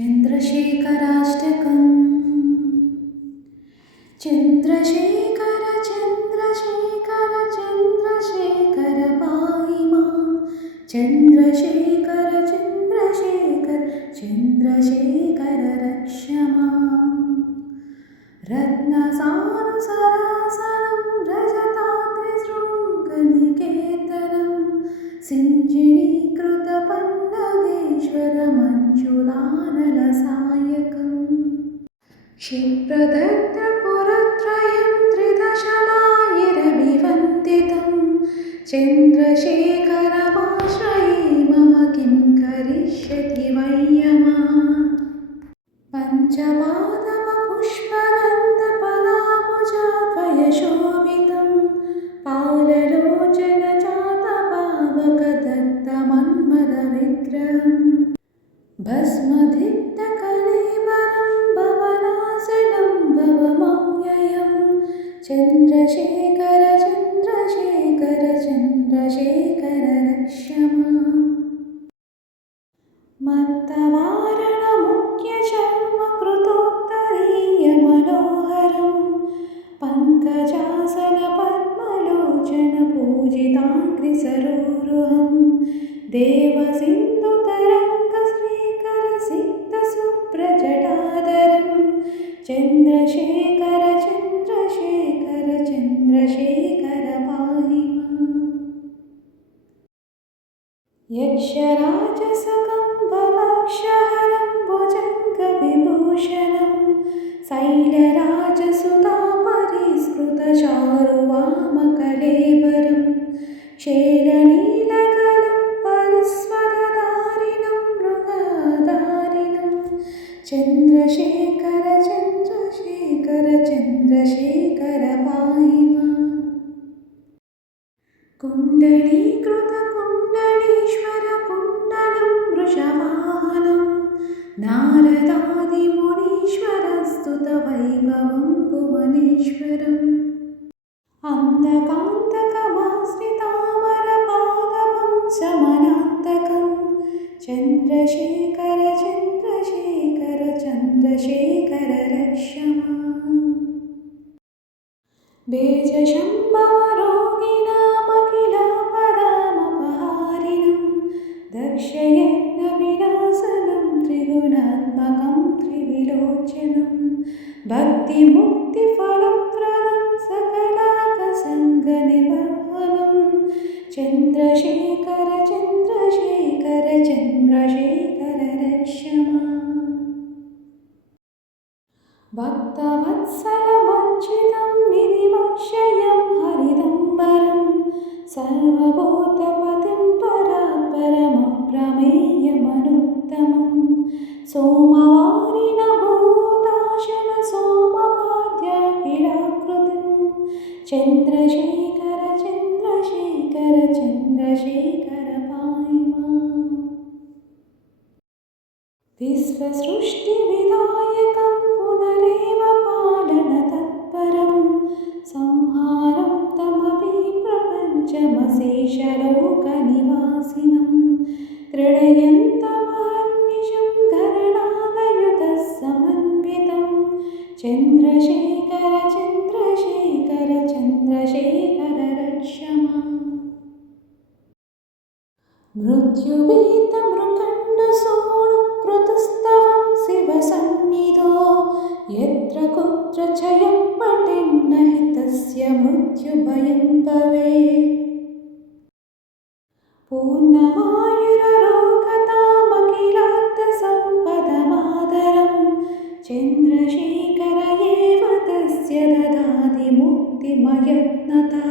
चन्द्रशेखराष्टकम्। चन्द्रशेखर चन्द्रशेखर चन्द्रशेखर पाहि मा। चन्द्रशेखर चन्द्रशेखर चन्द्रशेखर रक्ष माम् रत्नसानुसरासनं रजताद्रिशृङ्गनिकेतनं सिञ्जिनीकृतपन्नगेश्वरमञ्जुलानलसायकम् क्षिप्रदत्तपुरत्रयं त्रिदशलायिरभिवन्दितं चन्द्रशेखरमाश्रये भस्मधिक्तकलेबरं भवनासनं भवमव्ययं चन्द्रशेखर चन्द्रशेखर चन्द्रशेखर रक्ष माम् मत्तवारणमुख्यचर्मकृतोत्तरीयमनोहरं पङ्कजासनपद्मलोचनपूजिताङ्घ्रिसरोरुहं देवसिन्धुतरङ्गश्रीकरसिक्तसुप्रजटादरं चन्द्रशेखर चन्द्रशेखर चन्द्रशेखर पाहि माम् यक्षराजसकम्भवक्षहरं भुजङ्गविभूषणं शैलराजसुतापरिस्कृतचारुवामकलेवरं शेलनीलकलं चन्द्रशेखर पाहि माम् कुण्डलीकृतकुण्डलीश्वरकुण्डलं वृषवाहनं नारदादिमुनीश्वरस्तुतवैभवं भुवनेश्वरम् अन्धकान्तकमाश्रितामरपादवंशमनान्तकं चन्द्रशेखर चन्द्रशेखर चन्द्रशेखर रक्ष माम् बेजशम्भवरोगिणामखिलापदामपहारिणं दक्षयज्ञविनाशनं त्रिगुणात्मकं त्रिविलोचनं भक्तिमुक्तिफलप्रदं सकलाकसङ्गनिवर्हनं चन्द्रशेखर రమేయమనుత్తమం సోమవారిన భూతాశన సోమపాద్యాఖిలాకృతి చంద్రశేఖర చంద్రశేఖర చంద్రశేఖర పాయిమా విశ్వసృష్టి విధాయకం పునరేవ పాలన తత్పరం సంహారం తమపి ప్రపంచమశేషలోక నివాసినం तृणयन्तमहर्निशं गरणादयुतः समन्वितं चन्द्रशेखर चन्द्रशेखर चन्द्रशेखर रक्ष माम् मृत्युवीतमृकण्डसोणुकृतस्तवं शिवसन्निधो यत्र कुत्र च यः पठेन्न हि तस्य मृत्युभयं भवेत् पूर्णमायुररोगतामखिलार्थसम्पदमादरं चन्द्रशेखर एव तस्य ददाति मुक्तिमयत्नता